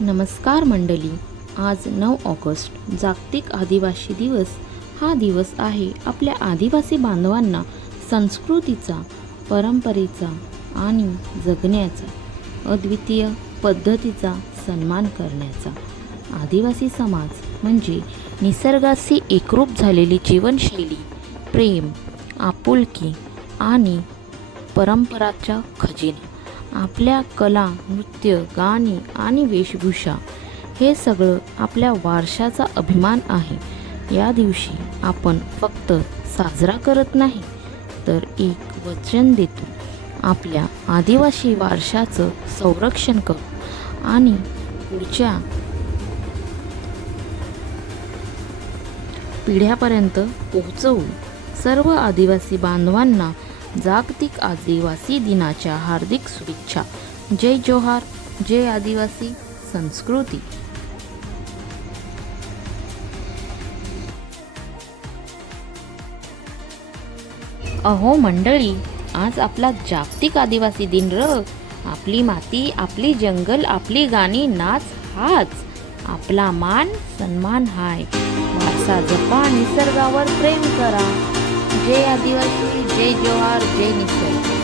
नमस्कार मंडळी. आज 9 ऑगस्ट जागतिक आदिवासी दिवस. हा दिवस आहे आपल्या आदिवासी बांधवांना संस्कृतीचा, परंपरेचा आणि जगण्याचा अद्वितीय पद्धतीचा सन्मान करण्याचा. आदिवासी समाज म्हणजे निसर्गाशी एकरूप झालेली जीवनशैली, प्रेम, आपुलकी आणि परंपराचा खजिना. आपल्या कला, नृत्य, गाणी आणि वेशभूषा हे सगळं आपल्या वारशाचा अभिमान आहे. या दिवशी आपण फक्त साजरा करत नाही, तर एक वचन देतो, आपल्या आदिवासी वारशाचं संरक्षण करू आणि पुढच्या पिढ्यापर्यंत पोहोचवू. सर्व आदिवासी बांधवांना जागतिक आदिवासी दिनाच्या हार्दिक शुभेच्छा. जय जोहार, जय आदिवासी संस्कृती. अहो मंडळी, आज आपला जागतिक आदिवासी दिन आपली माती, आपली जंगल, आपली गाणी, नाच हाच आपला मान सन्मान हाय. वारसा जपा, निसर्गावर प्रेम करा. जय आदिवासी, जय जोहार, जय निसर्ग.